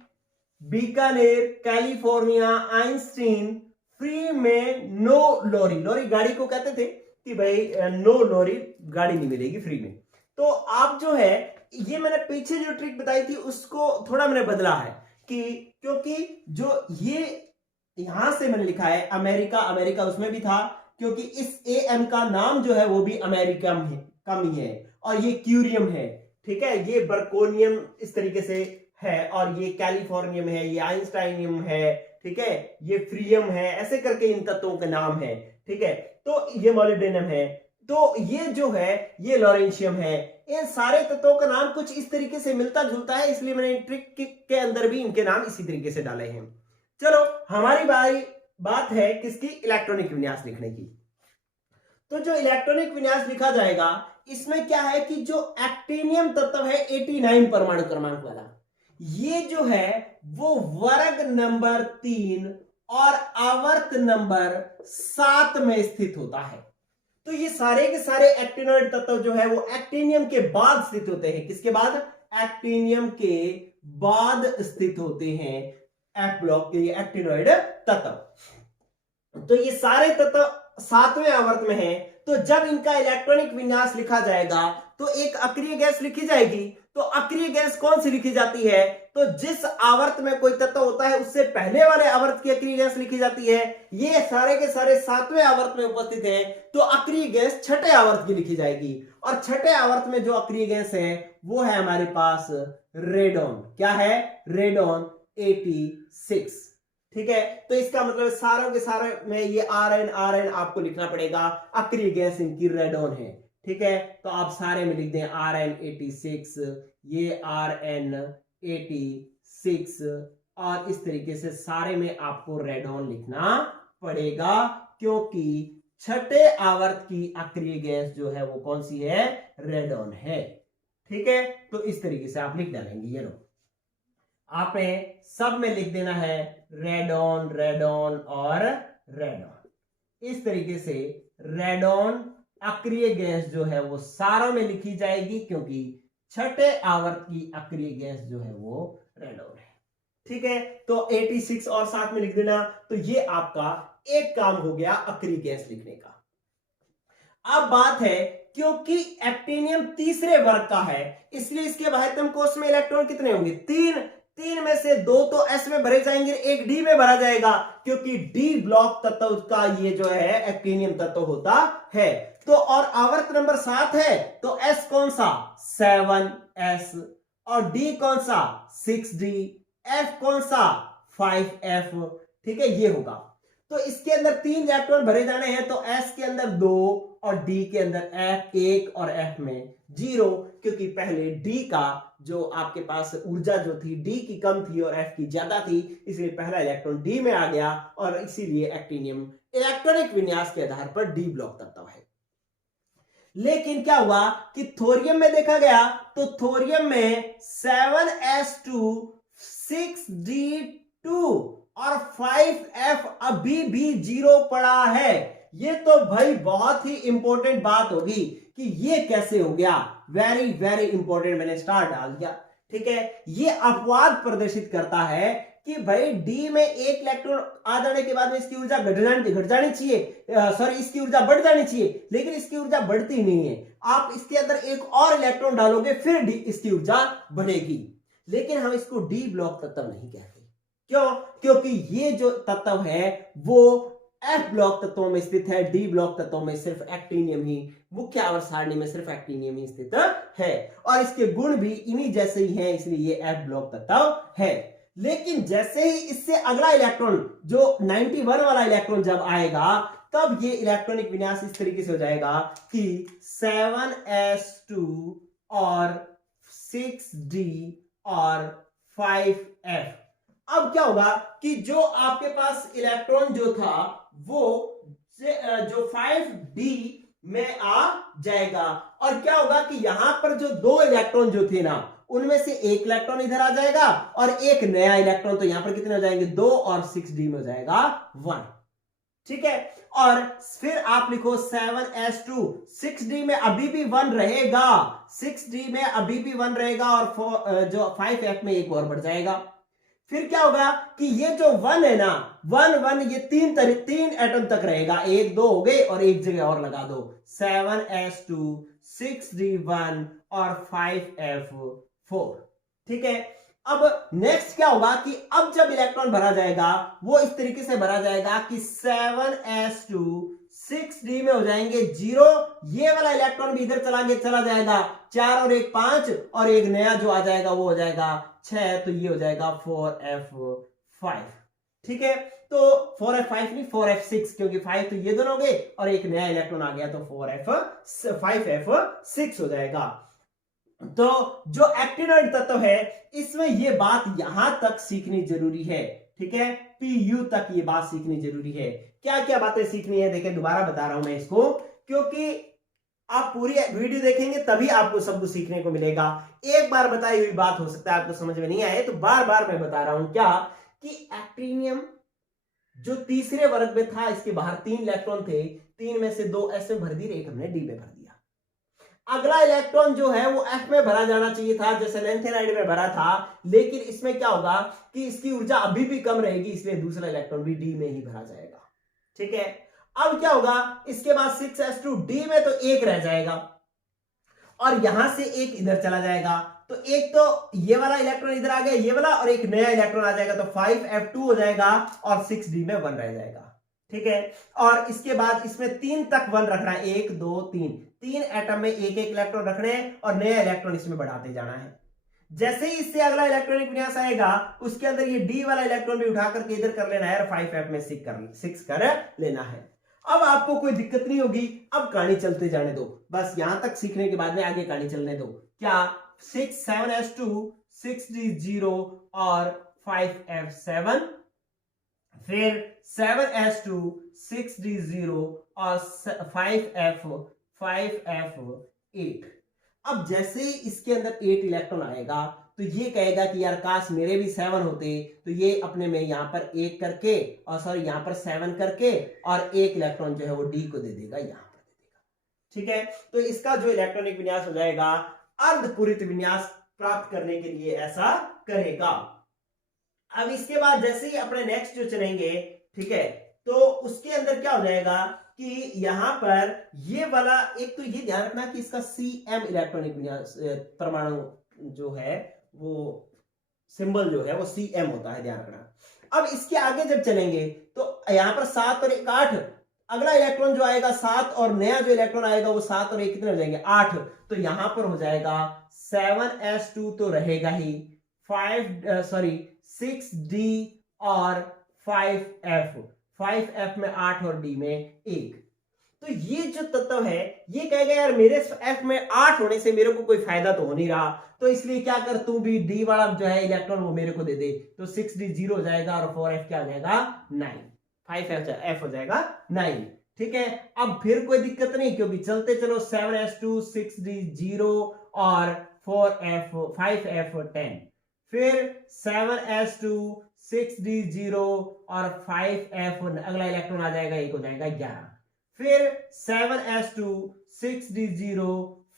Bikaner, California, Einstein, free में नो लॉरी। लॉरी गाड़ी को कहते थे कि भाई नो लॉरी गाड़ी नहीं मिलेगी फ्री में। तो आप जो है, ये मैंने पीछे जो ट्रिक बताई थी उसको थोड़ा मैंने बदला है कि क्योंकि जो ये यहां से मैंने लिखा है अमेरिका, अमेरिका उसमें भी था क्योंकि इस एम का नाम जो है वो भी अमेरिकम है, कम ही है। और ये क्यूरियम है, ठीक है, ये बर्कोनियम इस तरीके से है, और ये कैलिफोर्नियम है, ये आइंस्टाइनियम है, ठीक है, ये फ्रीयम है, ऐसे करके इन तत्वों के नाम है। ठीक है, तो ये मॉलिब्डेनम है, तो ये जो है ये लॉरेंशियम है। इन सारे तत्वों का नाम कुछ इस तरीके से मिलता जुलता है, इसलिए मैंने ट्रिक के अंदर भी इनके नाम इसी तरीके से डाले हैं। चलो, हमारी बात है किसकी, इलेक्ट्रॉनिक विन्यास लिखने की। तो जो इलेक्ट्रॉनिक विन्यास लिखा जाएगा, इसमें क्या है कि जो एक्टिनियम तत्व है 89 परमाणु क्रमांक वाला, ये जो है वो वर्ग नंबर 3 और आवर्त नंबर 7 में स्थित होता है। तो ये सारे के सारे एक्टिनॉइड तत्व जो है वो एक्टिनियम के बाद स्थित होते हैं। किसके बाद, एक्टिनियम के बाद स्थित होते हैं एफ ब्लॉक के एक्टिनॉइड तत्व। तो ये सारे तत्व 7वें आवर्त में है। तो जब इनका इलेक्ट्रॉनिक विन्यास लिखा जाएगा तो एक अक्रिय गैस लिखी जाएगी। तो अक्रिय गैस कौन सी लिखी जाती है, तो जिस आवर्त में कोई तत्व होता है उससे पहले वाले आवर्त की अक्रिय गैस लिखी जाती है। ये सारे के सारे 7वें आवर्त में उपस्थित है, तो अक्रिय गैस छठे आवर्त की लिखी जाएगी। और छठे आवर्त में जो अक्रिय गैस है वो है हमारे पास रेडॉन। क्या है, रेडॉन 86। ठीक है, तो इसका मतलब सारों के सारे में ये आर एन आपको लिखना पड़ेगा। अक्रिय गैस इनकी रेडॉन है। ठीक है, तो आप सारे में लिख दें Rn86, ये Rn86, और इस तरीके से सारे में आपको रेडॉन लिखना पड़ेगा, क्योंकि छठे आवर्त की अक्रिय गैस जो है वो कौन सी है, रेडॉन है। ठीक है, तो इस तरीके से आप लिख डालेंगे। ये लो, आपने सब में लिख देना है रेडॉन, रेडॉन और रेडॉन। इस तरीके से रेडॉन अक्रिय गैस जो है वो सारों में लिखी जाएगी, क्योंकि छठे आवर्त की अक्रिय गैस जो है वो रेडॉन है। ठीक है, तो 86 और 7 में लिख देना। तो ये आपका एक काम हो गया अक्रिय गैस लिखने का। अब बात है, क्योंकि एक्टिनियम तीसरे वर्ग का है, इसलिए इसके बाह्यतम कोश में इलेक्ट्रॉन कितने होंगे, 3 में से 2 तो एस में भरे जाएंगे, एक डी में भरा जाएगा, क्योंकि डी ब्लॉक तत्व का ये जो है एक्टिनियम तत्व होता है। तो और आवर्त नंबर 7 है, तो एस कौन सा, 7s, और डी कौन सा, 6d, F कौन सा 5F, ठीक है, ये होगा। तो इसके अंदर 3 इलेक्ट्रॉन भरे जाने हैं, तो S के अंदर 2 और D के अंदर F 1 और F में 0, क्योंकि पहले D का जो आपके पास ऊर्जा जो थी D की कम थी और F की ज्यादा थी, इसलिए पहला इलेक्ट्रॉन D में आ गया और इसीलिए एक्टिनियम इलेक्ट्रॉनिक विन्यास के आधार पर D ब्लॉक तत्व है। लेकिन क्या हुआ कि थोरियम में देखा गया, तो थोरियम में 7s2 6d2 और 5f अभी भी 0 पड़ा है। ये तो भाई बहुत ही इंपॉर्टेंट बात होगी कि ये कैसे हो गया, वेरी वेरी इंपॉर्टेंट, मैंने स्टार डाल दिया, ठीक है। ये अपवाद प्रदर्शित करता है कि भाई डी में एक इलेक्ट्रॉन आ जाने के बाद में इसकी ऊर्जा घट जानी चाहिए, सॉरी इसकी ऊर्जा बढ़ जानी चाहिए, लेकिन इसकी ऊर्जा बढ़ती नहीं है। आप इसके अंदर एक और इलेक्ट्रॉन डालोगे फिर इसकी ऊर्जा बढ़ेगी, लेकिन हम इसको डी ब्लॉक तत्व नहीं कहते। क्यों? क्योंकि ये जो तत्व है वो एफ ब्लॉक तत्वों में स्थित है, डी ब्लॉक तत्वों में सिर्फ एक्टिनियम ही, मुख्य आवर्त सारणी में सिर्फ एक्टिनियम ही स्थित है, और इसके गुण भी इन्हीं जैसे ही हैं, इसलिए ये एफ ब्लॉक तत्व है। लेकिन जैसे ही इससे अगला इलेक्ट्रॉन जो 91 वाला इलेक्ट्रॉन जब आएगा, तब ये इलेक्ट्रॉनिक विन्यास इस तरीके से हो जाएगा कि 7s2 और 6d और 5f। अब क्या होगा कि जो आपके पास इलेक्ट्रॉन जो था वो जो 5d में आ जाएगा, और क्या होगा कि यहां पर जो 2 इलेक्ट्रॉन जो थे ना, उनमें से एक इलेक्ट्रॉन इधर आ जाएगा और एक नया इलेक्ट्रॉन, तो यहां पर कितने हो जाएंगे 2 और 6d में हो जाएगा 1, ठीक है। और फिर आप लिखो 7s2, 6d में अभी भी 1 रहेगा, 6d में अभी भी 1 रहेगा, और जो 5f में एक और बढ़ जाएगा। फिर क्या होगा कि ये जो 1 है ना, 1 1 ये 3 एटम तक रहेगा, 1 2 हो गए और एक जगह और लगा दो, 7s2 6d1 और 5f4, ठीक है। अब नेक्स्ट क्या होगा कि अब जब इलेक्ट्रॉन भरा जाएगा वो इस तरीके से भरा जाएगा कि 7s2 6d में हो जाएंगे 0, ये वाला इलेक्ट्रॉन भी इधर चला जाएगा, 4 और 1 5, और एक नया जो आ जाएगा वो हो जाएगा 6, तो ये हो जाएगा 4f5, ठीक है। तो 4f5 नहीं 4f6, क्योंकि 5 तो ये दोनों हो गए और एक नया इलेक्ट्रॉन आ गया, तो 5f6 हो जाएगा। तो जो एक्टिनॉइड तत्व है इसमें ये बात यहां तक सीखनी जरूरी है, ठीक है, पीयू तक ये बात सीखनी जरूरी है। क्या क्या बातें सीखनी है, देखिए दोबारा बता रहा हूं मैं इसको, क्योंकि आप पूरी वीडियो देखेंगे तभी आपको सब कुछ सीखने को मिलेगा। एक बार बताई हुई बात हो सकता है आपको समझ में नहीं आए, तो बार बार मैं बता रहा हूं क्या कि एक्टिनियम जो तीसरे वर्ग में था, इसके बाहर 3 इलेक्ट्रॉन थे, 3 में से 2 एस में भर दिए, एक हमने डी में भर दिया। अगला इलेक्ट्रॉन जो है वो एफ में भरा जाना चाहिए था, जैसे लैंथेनाइड में भरा था, लेकिन इसमें क्या होगा कि इसकी ऊर्जा अभी भी कम रहेगी, इसलिए दूसरा इलेक्ट्रॉन भी डी में ही भरा जाएगा, ठीक है। अब क्या होगा, इसके बाद 6s2 डी में तो एक रह जाएगा और यहां से एक इधर चला जाएगा, तो एक तो ये वाला इलेक्ट्रॉन इधर आ गया, ये वाला, और एक नया इलेक्ट्रॉन आ जाएगा, तो 5f2 हो जाएगा और 6d में 1 रह जाएगा, ठीक है। और इसके बाद इसमें 3 तक 1 रखना है, 1 2 3 एटम में एक एक इलेक्ट्रॉन रखने हैं और नया इलेक्ट्रॉन इसमें बढ़ाते जाना है। जैसे ही इससे अगला इलेक्ट्रॉनिक विन्यास आएगा उसके अंदर ये डी वाला इलेक्ट्रॉन भी उठा करके इधर कर लेना है और 5f में 6 कर लेना है। अब आपको कोई दिक्कत नहीं होगी, अब कहानी चलते जाने दो, बस यहां तक सीखने के बाद में आगे कहानी चलने दो। क्या 7s2 6d0 और 5f7, फिर 7s2 6d0 और 5f8। अब जैसे ही इसके अंदर 8 इलेक्ट्रॉन आएगा तो ये कहेगा कि यार काश मेरे भी 7 होते, तो ये अपने में यहां पर 1 करके और सॉरी यहां पर 7 करके और एक इलेक्ट्रॉन जो है वो डी को दे देगा, यहां पर दे देगा, ठीक है। तो इसका जो इलेक्ट्रॉनिक विन्यास हो जाएगा अर्धपूरित विन्यास प्राप्त करने के लिए ऐसा करेगा। अब इसके बाद जैसे ही अपने नेक्स्ट जो चलेंगे, ठीक है, तो उसके अंदर क्या हो जाएगा कि यहां पर ये वाला, एक तो ये ध्यान रखना कि इसका CM इलेक्ट्रॉनिक विन्यास परमाणु जो है वो सिंबल जो है वो CM होता है, ध्यान रखना। अब इसके आगे जब चलेंगे तो यहां पर 7 और 1 8, अगला इलेक्ट्रॉन जो आएगा 7 और नया जो इलेक्ट्रॉन आएगा वो 7 और 1 कितने हो जाएंगे 8, तो यहां पर हो जाएगा 7s2 तो रहेगा ही, 6d और 5f, 5f में 8 और d में 1। तो ये जो तत्व है ये कहेगा यार मेरे f में 8 होने से मेरे को कोई फायदा तो हो नहीं रहा, तो इसलिए क्या कर तू भी d वाला जो है इलेक्ट्रॉन वो मेरे को दे दे। तो 6d 0 हो जाएगा और 4f क्या हो जाएगा 9, 5f हो जाएगा 9। ठीक है, अब फिर कोई दिक्कत नहीं क्योंकि चलते चलो 7s2 6d 0 और 5f 10, फिर 7s2 6d 0 और 5f, अगला इलेक्ट्रॉन आ जाएगा एक हो जाएगा 11, फिर 7s2 6d 0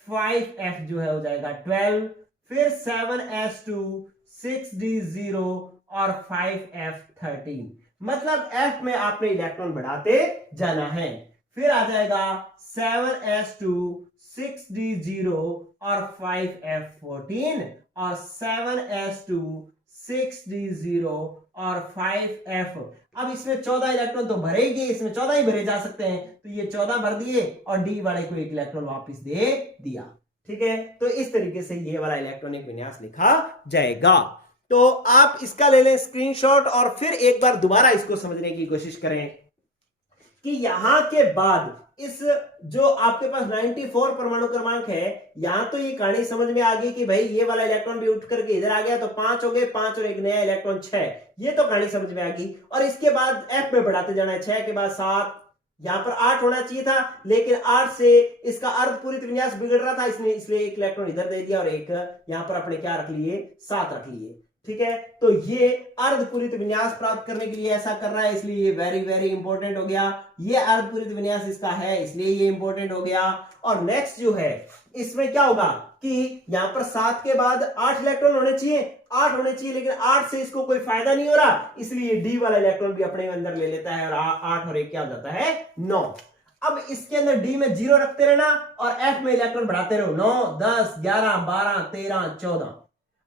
5f जो है हो जाएगा 12, फिर 7s2 6d 0 और 5f 13। मतलब f में आपने इलेक्ट्रॉन बढ़ाते जाना है। फिर आ जाएगा 7s2 6d 0 और 5f 14 और 7s2 6d 0 और 5f। अब इसमें 14 इलेक्ट्रॉन तो भरे ही गए, इसमें 14 ही भरे जा सकते हैं, तो ये 14 भर दिए और डी वाले को एक इलेक्ट्रॉन वापस दे दिया। ठीक है, तो इस तरीके से ये वाला इलेक्ट्रॉनिक विन्यास लिखा जाएगा। तो आप इसका ले लें स्क्रीनशॉट और फिर एक बार दोबारा इसको समझने की कोशिश करें कि यहां के बाद इस जो आपके पास 94 परमाणु क्रमांक है, यहां तो ये कहानी समझ में आ गई कि भाई ये वाला इलेक्ट्रॉन भी उठ करके इधर आ गया तो 5 हो गए, 5 और एक नया इलेक्ट्रॉन 6, ये तो कहानी समझ में आ गई। और इसके बाद f में बढ़ाते जाना है, 6 के बाद 7, यहां पर 8 होना चाहिए था लेकिन 8 से इसका अर्धपूरित विन्यास बिगड़ रहा था, इसलिए एक इलेक्ट्रॉन इधर दे दिया और एक यहां पर अपने क्या रख लिए 7 रख लिए। ठीक है, तो ये अर्धपूरित विन्यास प्राप्त करने के लिए ऐसा कर रहा है, इसलिए ये वेरी वेरी इंपॉर्टेंट हो गया। ये अर्धपूरित विन्यास इसका है इसलिए ये इंपॉर्टेंट हो गया। और नेक्स्ट जो है इसमें क्या होगा कि यहां पर 7 के बाद 8 इलेक्ट्रॉन होने चाहिए, 8 होने चाहिए, लेकिन 8 से इसको कोई फायदा नहीं हो रहा, इसलिए डी वाला इलेक्ट्रॉन भी अपने अंदर ले लेता है और 8 और 1 क्या हो जाता है 9। अब इसके अंदर डी में 0 रखते रहना और एफ में इलेक्ट्रॉन बढ़ाते रहो, 9 10 11 12 13 14।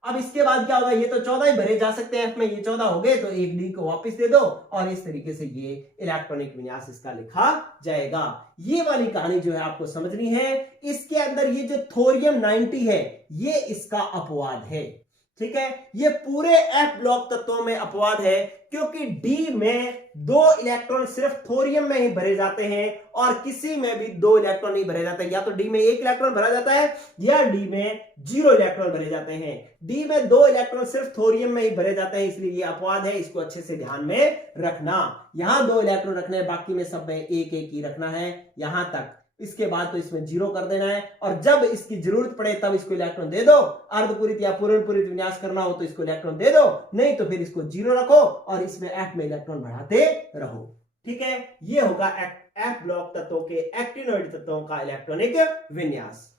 अब इसके बाद क्या होगा, ये तो 14 ही भरे जा सकते हैं एफ में, ये 14 हो गए तो एक डी को वापस दे दो और इस तरीके से ये इलेक्ट्रॉनिक विन्यास इसका लिखा जाएगा। ये वाली कहानी जो है आपको समझनी है। इसके अंदर ये जो थोरियम 90 है ये इसका अपवाद है। ठीक है, ये पूरे एफ ब्लॉक तत्वों में अपवाद है क्योंकि डी में 2 इलेक्ट्रॉन सिर्फ थोरियम में ही भरे जाते हैं और किसी में भी 2 इलेक्ट्रॉन नहीं भरे जाते, या तो डी में 1 इलेक्ट्रॉन भरा जाता है या डी में 0 इलेक्ट्रॉन भरे जाते हैं। डी में 2 इलेक्ट्रॉन सिर्फ थोरियम में ही भरे जाते हैं, इसलिए ये अपवाद है, इसको अच्छे से ध्यान में रखना। यहां 2 इलेक्ट्रॉन रखना है, बाकी में सब में 1-1 ही रखना है यहां तक। इसके बाद तो इसमें 0 कर देना है और जब इसकी जरूरत पड़े तब इसको इलेक्ट्रॉन दे दो। अर्धपूरित या पूर्णपूरित विन्यास करना हो तो इसको इलेक्ट्रॉन दे दो, नहीं तो फिर इसको 0 रखो और इसमें एफ में इलेक्ट्रॉन बढ़ाते रहो। ठीक है, ये होगा एफ ब्लॉक तत्वों के एक्टिनोइड तत्वों का इलेक्ट्रॉनिक विन्यास।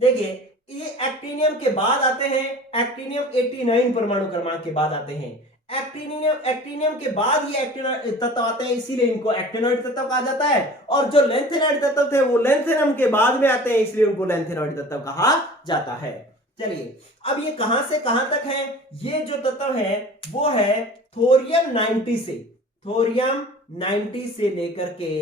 देखिए ये एक्टिनियम के बाद आते हैं, एक्टिनियम 89 परमाणु क्रमांक के बाद आते हैं। एक्टिनियम के बाद ये एक्टिनोइड तत्व आते हैं, इसीलिए इनको एक्टिनोइड तत्व कहा जाता है। और जो लेंथेनॉइड तत्व थे वो लेंथेनम के बाद में आते हैं, इसलिए उनको लेंथेनॉइड तत्व कहा जाता है। चलिए अब ये कहां से कहां तक है, ये जो तत्व है वो है थोरियम 90 से, थोरियम 90 से लेकर के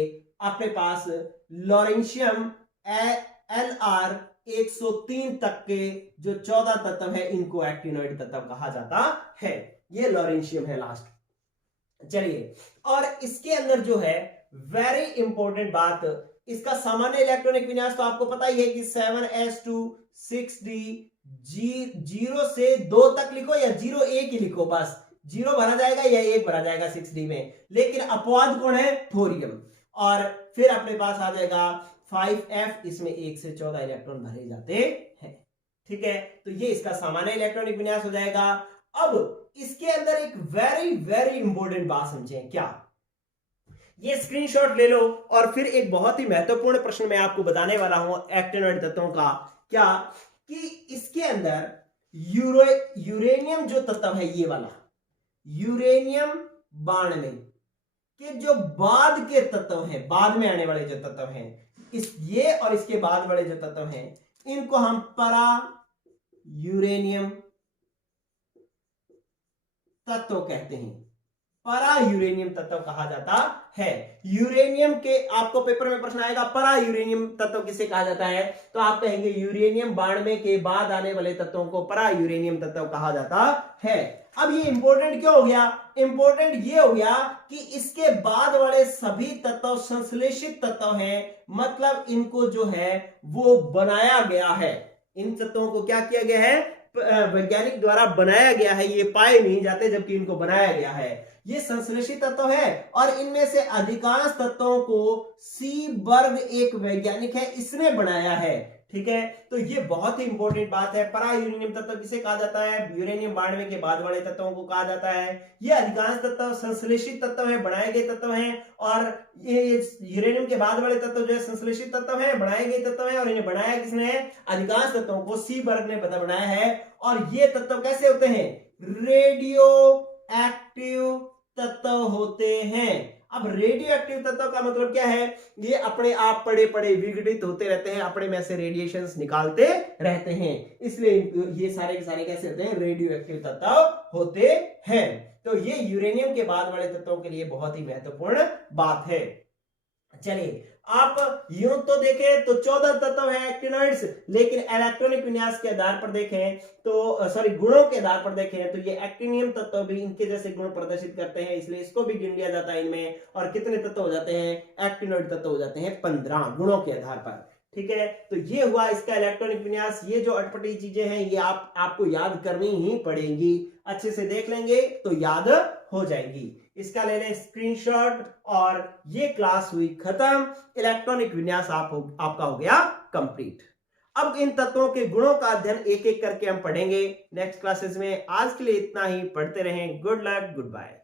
अपने पास लॉरेंशियम LR 103 तक के जो 14 तत्व है इनको एक्टिनोइड तत्व कहा जाता है। ये लॉरेंशियम है लास्ट। चलिए, और इसके अंदर जो है वेरी इंपॉर्टेंट बात, इसका सामान्य इलेक्ट्रॉनिक विन्यास तो आपको पता ही है कि 7s2 6d 0 से 2 तक लिखो या 0 1 ही लिखो, बस 0 भरा जाएगा या 1 भरा जाएगा 6d में, लेकिन अपवाद कौन है थोरियम। और फिर अपने पास आ जाएगा 5f, इसमें 1 से 14 इलेक्ट्रॉन भरे जाते हैं। ठीक है, तो ये इसका सामान्य इलेक्ट्रॉनिक विन्यास हो जाएगा। अब इसके अंदर एक वेरी वेरी इंपॉर्टेंट बात समझें, क्या ये स्क्रीनशॉट ले लो और फिर एक बहुत ही महत्वपूर्ण प्रश्न मैं आपको बताने वाला हूं एक्टिनोइड तत्वों का, क्या कि इसके अंदर यूरेनियम जो तत्व है ये वाला यूरेनियम 92 के जो बाद के तत्व हैं, बाद में आने वाले जो तत्व हैं, इस ये और इसके बाद वाले जो तत्व हैं इनको हम परा यूरेनियम तत्व कहते हैं, परा यूरेनियम तत्व कहा जाता है। यूरेनियम के आपको पेपर में प्रश्न आएगा परा यूरेनियम तत्व किसे कहा जाता है, तो आप कहेंगे यूरेनियम 92 के बाद आने वाले तत्वों को परा यूरेनियम तत्व कहा जाता है। अब ये इंपॉर्टेंट क्यों हो गया, इंपॉर्टेंट ये हो गया कि इसके बाद वाले सभी तत्व संश्लेषित तत्व हैं, मतलब इनको जो है वो बनाया गया है, इन तत्वों को क्या किया गया है, वैज्ञानिक द्वारा बनाया गया है, ये पाए नहीं जाते जबकि इनको बनाया गया है। ये संश्लेषित तत्व है और इनमें से अधिकांश तत्वों को सी बर्ग एक वैज्ञानिक है, इसने बनाया है। ठीक है, तो ये बहुत ही इंपॉर्टेंट बात है। परा यूरेनियम तत्व किसे कहा जाता है, यूरेनियम 92 के बाद वाले तत्वों को कहा जाता है। ये अधिकांश तत्व संश्लेषित तत्व है, बनाए गए तत्व हैं, और ये यूरेनियम के बाद वाले तत्व जो है संश्लेषित तत्व है, बनाए गए तत्व है, और इन्हें बनाया किसने है, अधिकांश तत्वों को सी बर्ग ने बनाया है। और ये तत्व कैसे होते हैं, रेडियो एक्टिव तत्व होते हैं। अब रेडियो एक्टिव तत्व का मतलब क्या है, ये अपने आप पड़े पड़े विघटित होते रहते हैं, अपने में से रेडिएशंस निकालते रहते हैं, इसलिए ये सारे के सारे कैसे होते हैं, रेडियो एक्टिव तत्व होते हैं। तो ये यूरेनियम के बाद वाले तत्वों के लिए बहुत ही महत्वपूर्ण बात है। चलिए आप यूं तो देखें तो 14 तत्व है एक्टिनॉइड्स, लेकिन इलेक्ट्रॉनिक विन्यास के आधार पर देखें तो सॉरी गुणों के आधार पर देखें तो ये एक्टिनियम तत्व भी इनके जैसे गुण प्रदर्शित करते हैं, इसलिए इसको भी गिन लिया जाता है इनमें। और कितने तत्व हो जाते हैं, एक्टिनॉइड तत्व हो जाते हैं 15 गुणों के आधार पर। ठीक है, तो ये हुआ इसका इलेक्ट्रॉनिक विन्यास। ये जो अटपटी चीजें हैं ये आपको याद करनी ही पड़ेंगी, अच्छे से देख लेंगे तो याद हो जाएंगी। इसका ले लें स्क्रीनशॉट, और ये क्लास हुई खत्म। इलेक्ट्रॉनिक विन्यास आपका हो गया कंप्लीट। अब इन तत्वों के गुणों का अध्ययन एक एक करके हम पढ़ेंगे नेक्स्ट क्लासेस में। आज के लिए इतना ही, पढ़ते रहें। Good luck, good bye.